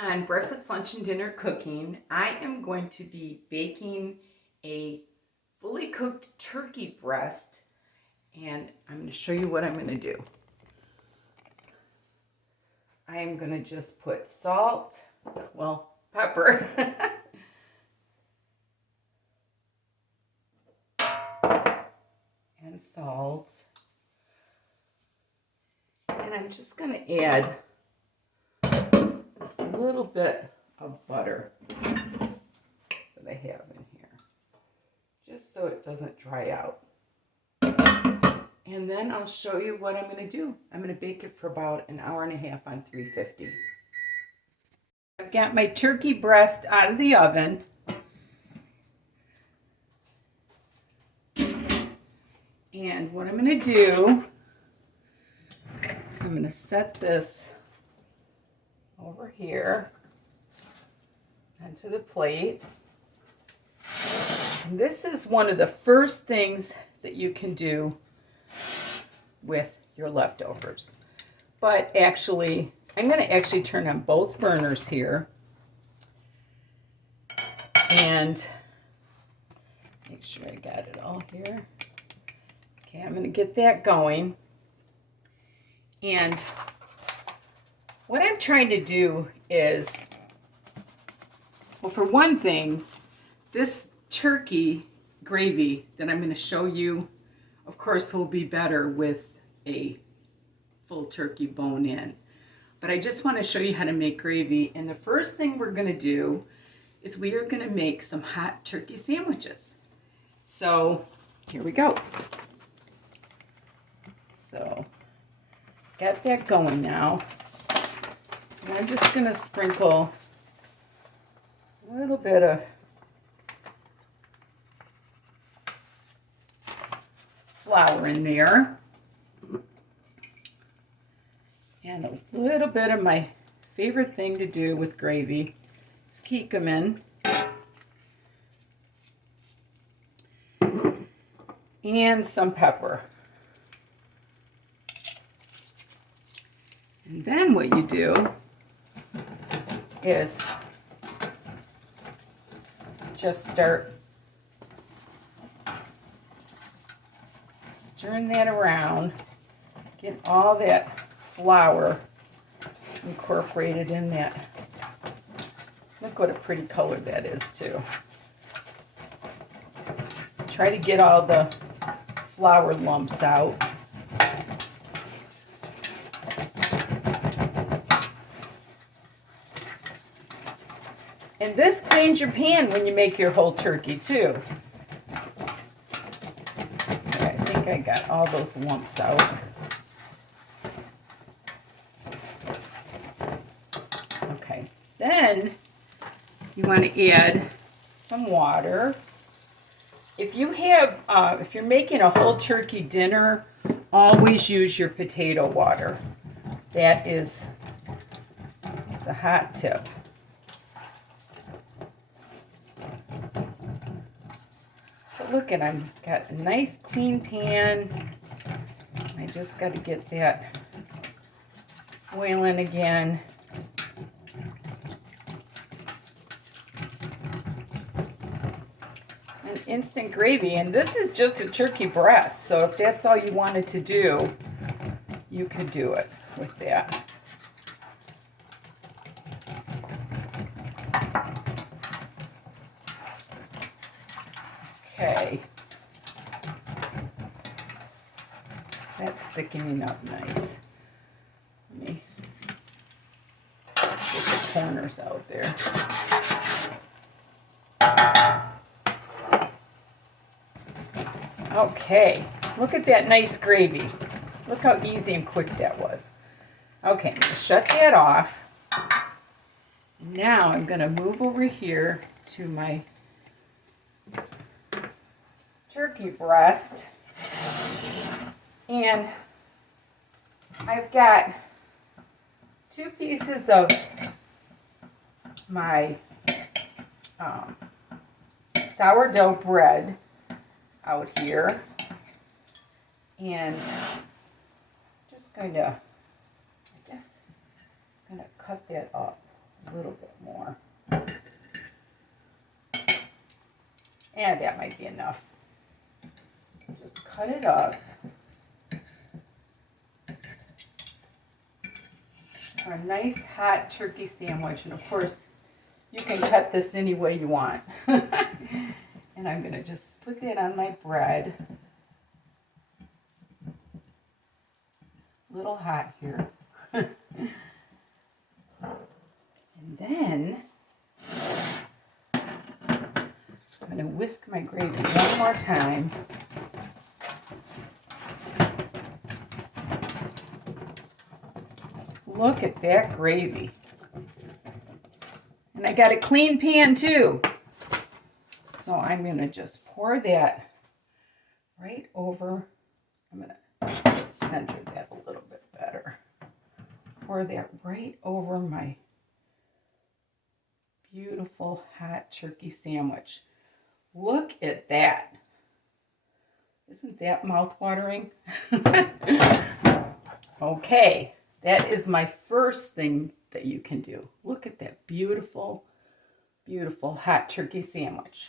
on breakfast, lunch, and dinner cooking, I am going to be baking a fully cooked turkey breast, and I'm going to show you what I'm going to do. I am going to just put salt, well, pepper, and salt, and I'm just going to add just a little bit of butter that I have in here, just so it doesn't dry out. And then I'll show you what I'm going to do. I'm going to bake it for about an hour and a half on 350. I've got my turkey breast out of the oven. And what I'm going to do, I'm going to set this over here onto the plate. And this is one of the first things that you can do with your leftovers. But actually, I'm going to actually turn on both burners here and make sure I got it all here. Okay, I'm going to get that going. And what I'm trying to do is, well, for one thing, this turkey gravy that I'm going to show you, of course, will be better with a full turkey bone in. But I just want to show you how to make gravy. And the first thing we're going to do is we are going to make some hot turkey sandwiches. So here we go. So got that going now. And I'm just going to sprinkle a little bit of flour in there. And a little bit of my favorite thing to do with gravy is Kikkoman. And some pepper. And then what you do is just start stirring that around, get all that flour incorporated in that. Look what a pretty color that is too. Try to get all the flour lumps out. And this cleans your pan when you make your whole turkey too. Okay, I think I got all those lumps out. Okay, then you want to add some water. If you have, if you're making a whole turkey dinner, always use your potato water. That is the hot tip. But look at, I've got a nice clean pan. I just got to get that boiling again. And instant gravy, and this is just a turkey breast, so if that's all you wanted to do, you could do it with that. Okay, that's thickening up nice. Let me get the corners out there. Okay, look at that nice gravy. Look how easy and quick that was. Okay, I'm going to shut that off. Now I'm going to move over here to my turkey breast. And I've got 2 pieces of my sourdough bread out here, and just going to, I guess, I'm going to cut that up A little bit more. And that might be enough. Just cut it up. For a nice hot turkey sandwich. And of course, you can cut this any way you want. And I'm going to just put that on my bread. A little hot here. And then I'm going to whisk my gravy one more time. Look at that gravy. And I got a clean pan too. So I'm going to just pour that right over. I'm going to center that a little bit better. Pour that right over my beautiful hot turkey sandwich. Look at that. Isn't that mouth-watering? Okay, that is my first thing that you can do. Look at that beautiful, beautiful hot turkey sandwich.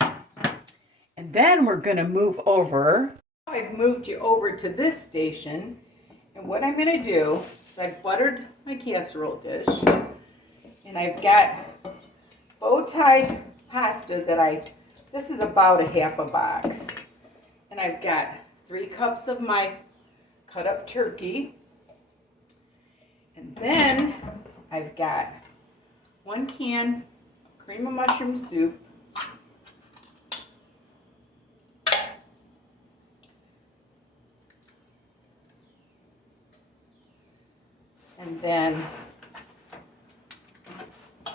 And then we're going to move over. I've moved you over to this station. And what I'm going to do is I've buttered my casserole dish. And I've got Bowtie pasta that this is about a half a box. And I've got 3 cups of my cut up turkey. And then I've got 1 can of cream of mushroom soup. And then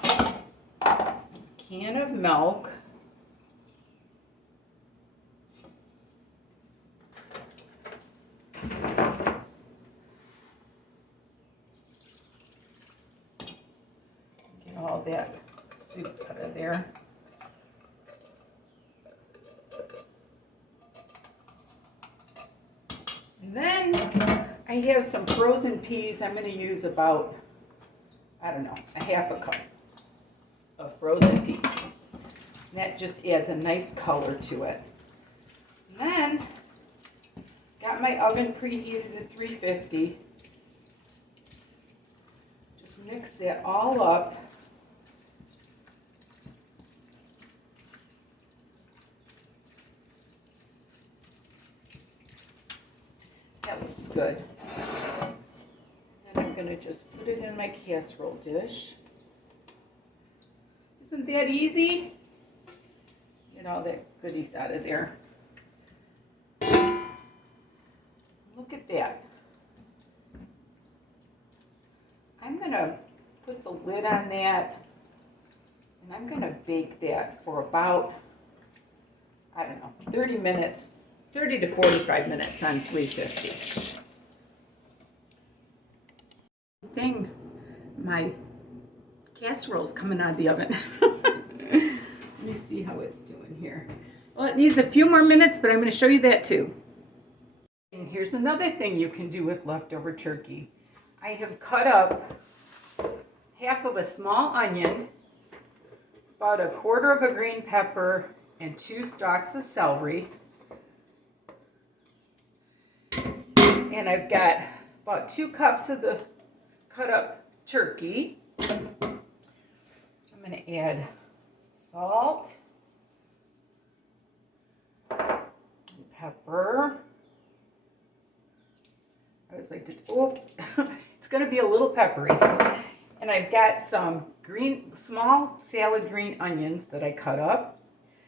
a can of milk. Get all that soup out of there. And then I have some frozen peas. I'm going to use about, I don't know, a half a cup of frozen peas. And that just adds a nice color to it. And then, got my oven preheated at 350. Just mix that all up. That looks good. Then I'm going to just put it in my casserole dish. Isn't that easy? Get all that goodies out of there. Look at that. I'm going to put the lid on that, and I'm going to bake that for about, I don't know, 30 minutes. 30 to 45 minutes on 350. My casserole's coming out of the oven. Let me see how it's doing here. Well, it needs a few more minutes, but I'm going to show you that too. And here's another thing you can do with leftover turkey. I have cut up half of a small onion, about a quarter of a green pepper, and 2 stalks of celery. And I've got about 2 cups of the cut up turkey. I'm going to add salt, and pepper. I always like to, oh, it's going to be a little peppery. And I've got some small salad green onions that I cut up.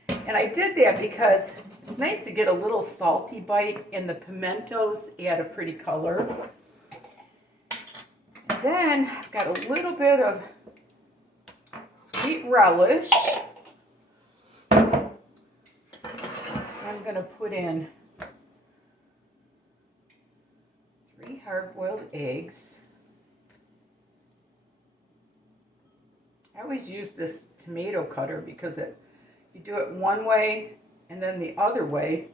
And I did that because it's nice to get a little salty bite, and the pimentos add a pretty color. And then I've got a little bit of sweet relish. I'm going to put in 3 hard-boiled eggs. I always use this tomato cutter because you do it one way and then the other way,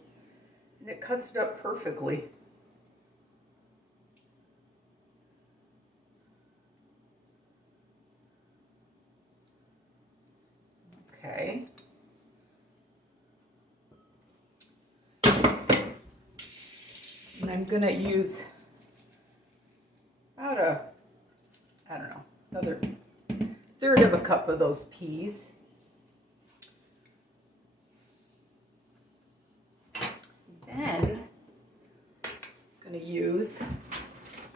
and it cuts it up perfectly. Okay. And I'm going to use about I don't know, another third of a cup of those peas. Then I'm going to use,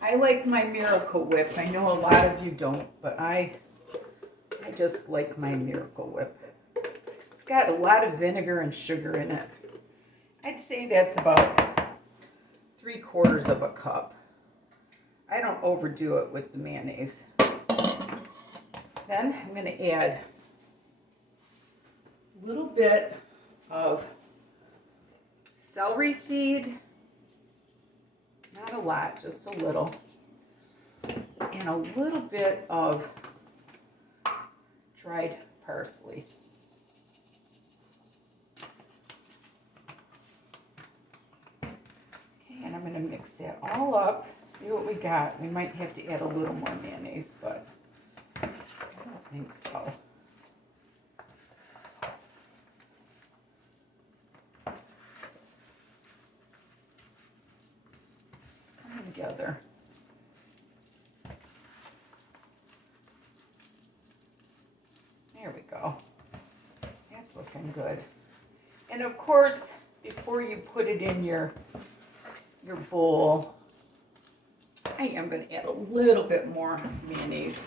I like my Miracle Whip. I know a lot of you don't, but I just like my Miracle Whip. It's got a lot of vinegar and sugar in it. I'd say that's about 3/4 of a cup. I don't overdo it with the mayonnaise. Then I'm going to add a little bit of celery seed, not a lot, just a little, and a little bit of dried parsley. Okay, and I'm going to mix that all up, see what we got. We might have to add a little more mayonnaise, but I don't think so. It's coming together. There we go. That's looking good. And of course, before you put it in your bowl, I am going to add a little bit more mayonnaise.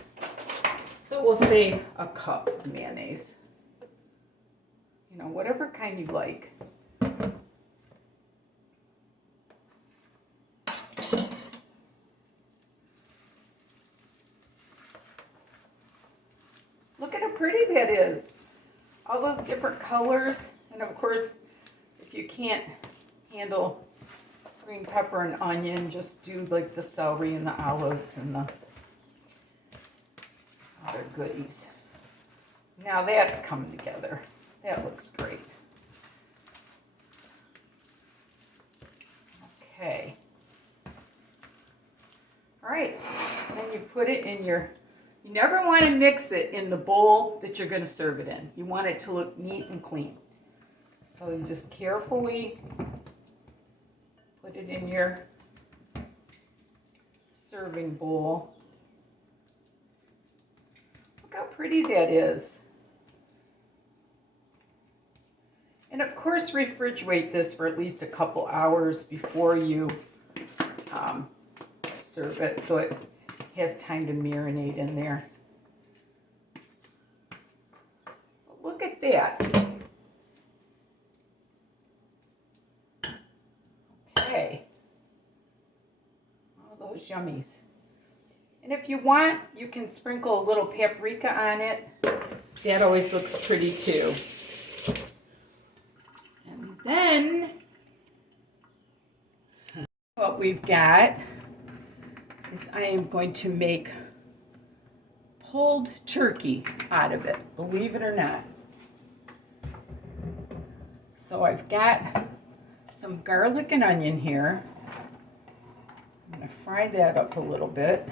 So we'll say a cup of mayonnaise. You know, whatever kind you like. Look at how pretty that is. All those different colors. And of course, if you can't handle green pepper and onion, just do like the celery and the olives and the other goodies. Now that's coming together. That looks great. Okay. All right. And then you put it in your, you never want to mix it in the bowl that you're going to serve it in. You want it to look neat and clean. So you just carefully put it in your serving bowl. Look how pretty that is. And of course, refrigerate this for at least a couple hours before you serve it, so it has time to marinate in there. But look at that. Okay. All those yummies. And if you want, you can sprinkle a little paprika on it. That always looks pretty too. And then what we've got is I am going to make pulled turkey out of it, believe it or not. So I've got some garlic and onion here. I'm going to fry that up a little bit.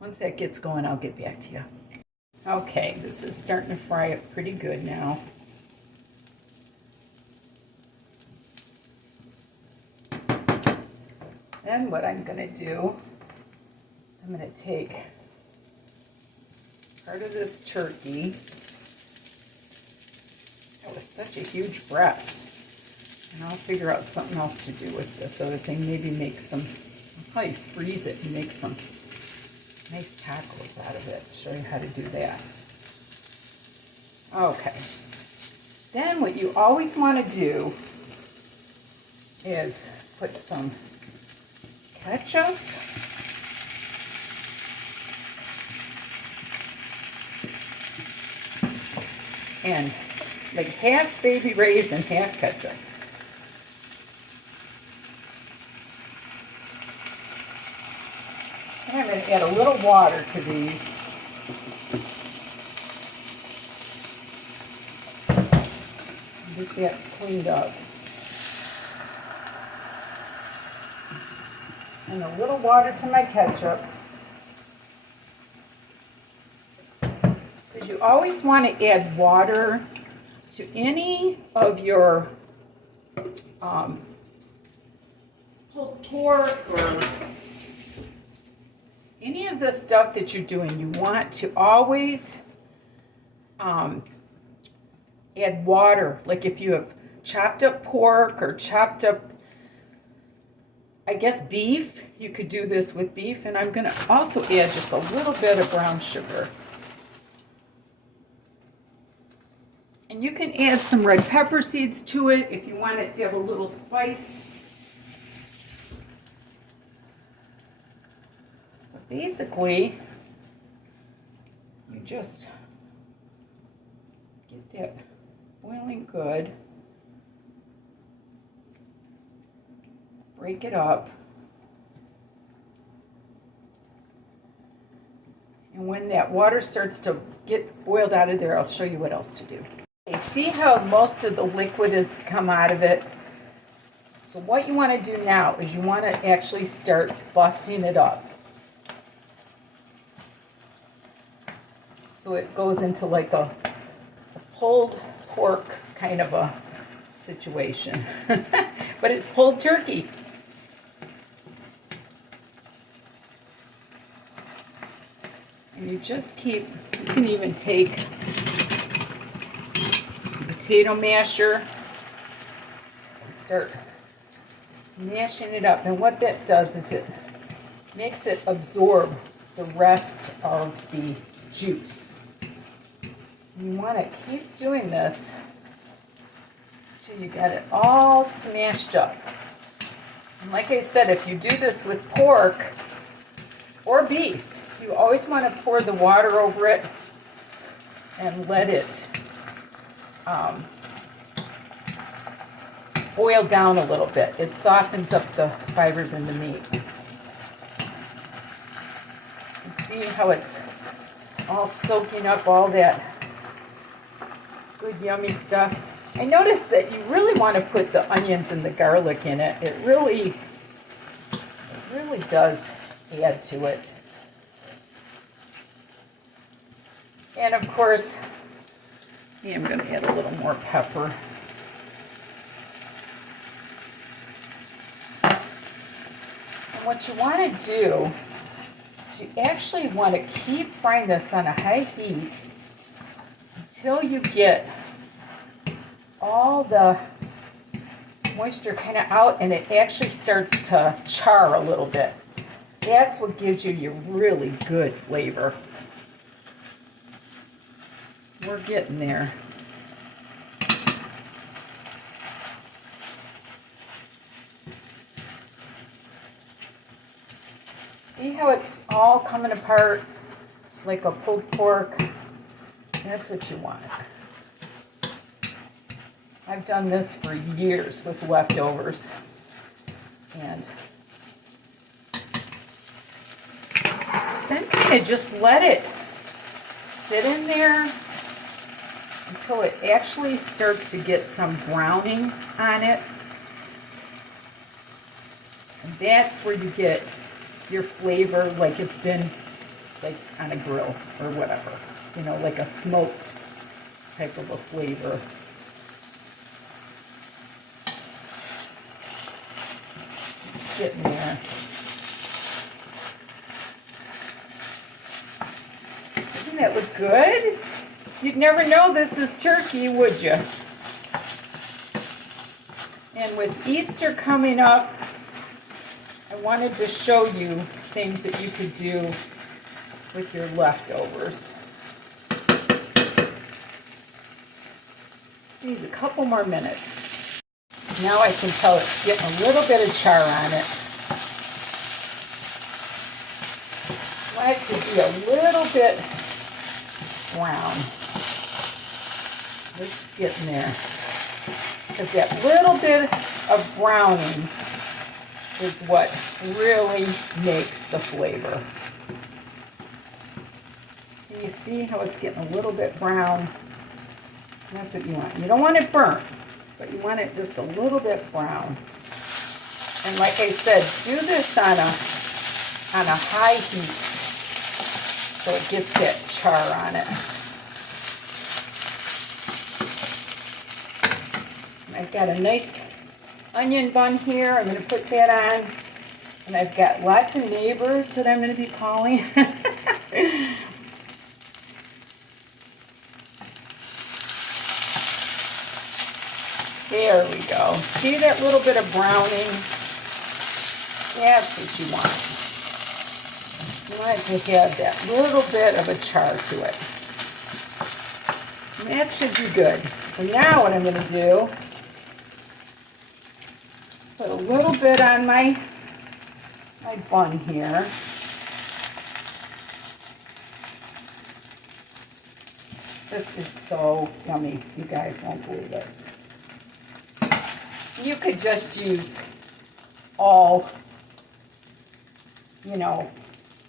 Once that gets going, I'll get back to you. Okay, this is starting to fry up pretty good now. Then what I'm going to do is I'm going to take part of this turkey. That was such a huge breast. And I'll figure out something else to do with this other thing. Maybe make some, I'll probably freeze it and make some nice tacos out of it. Show you how to do that. Okay. Then what you always want to do is put some ketchup and like half Baby Ray's and half ketchup. And I'm going to add a little water to these. Get that cleaned up. And a little water to my ketchup. Because you always want to add water to any of your pulled pork or any of the stuff that you're doing. You want to always add water. Like if you have chopped up pork or chopped up, I guess, beef, you could do this with beef. And I'm going to also add just a little bit of brown sugar. And you can add some red pepper seeds to it if you want it to have a little spice. But basically, you just get that boiling good. Break it up. And when that water starts to get boiled out of there, I'll show you what else to do. Okay, see how most of the liquid has come out of it? So what you want to do now is you want to actually start busting it up. So it goes into like a pulled pork kind of a situation. But it's pulled turkey. And you just keep, you can even take a potato masher and start mashing it up. And what that does is it makes it absorb the rest of the juice. You want to keep doing this until you got it all smashed up. And like I said, if you do this with pork or beef, you always want to pour the water over it and let it boil down a little bit. It softens up the fibers in the meat. You see how it's all soaking up all that good yummy stuff. I noticed that you really want to put the onions and the garlic in it. It really does add to it. And of course, I'm going to add a little more pepper. And what you want to do is you actually want to keep frying this on a high heat until you get all the moisture kind of out and it actually starts to char a little bit. That's what gives you your really good flavor. We're getting there. See how it's all coming apart like a pulled pork? That's what you want. I've done this for years with leftovers. And then kind of just let it sit in there until it actually starts to get some browning on it. And that's where you get your flavor like it's been like on a grill or whatever. You know, like a smoked type of a flavor. Getting there. Doesn't that look good? You'd never know this is turkey, would you? And with Easter coming up, I wanted to show you things that you could do with your leftovers. Just needs a couple more minutes. Now I can tell it's getting a little bit of char on it. I want it to be a little bit brown. It's getting there. Because that little bit of browning is what really makes the flavor. Can you see how it's getting a little bit brown? That's what you want. You don't want it burnt, but you want it just a little bit brown. And like I said, do this on a high heat so it gets that char on it. And I've got a nice onion bun here. I'm going to put that on. And I've got lots of neighbors that I'm going to be calling. There we go. See that little bit of browning? That's what you want. You want it to have that little bit of a char to it. And that should be good. So now what I'm going to do, put a little bit on my bun here. This is so yummy. You guys won't believe it. You could just use all,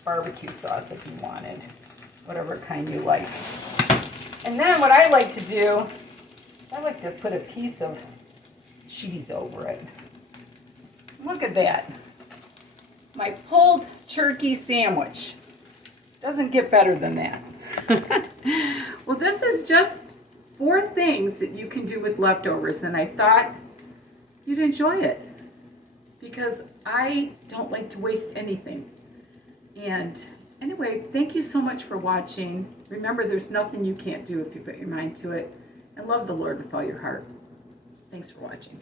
barbecue sauce if you wanted, whatever kind you like. And then what I like to do, I like to put a piece of cheese over it. Look at that. My pulled turkey sandwich. Doesn't get better than that. Well, this is just 4 things that you can do with leftovers, and I thought you'd enjoy it because I don't like to waste anything. And anyway, thank you so much for watching. Remember, there's nothing you can't do if you put your mind to it, and love the Lord with all your heart. Thanks for watching.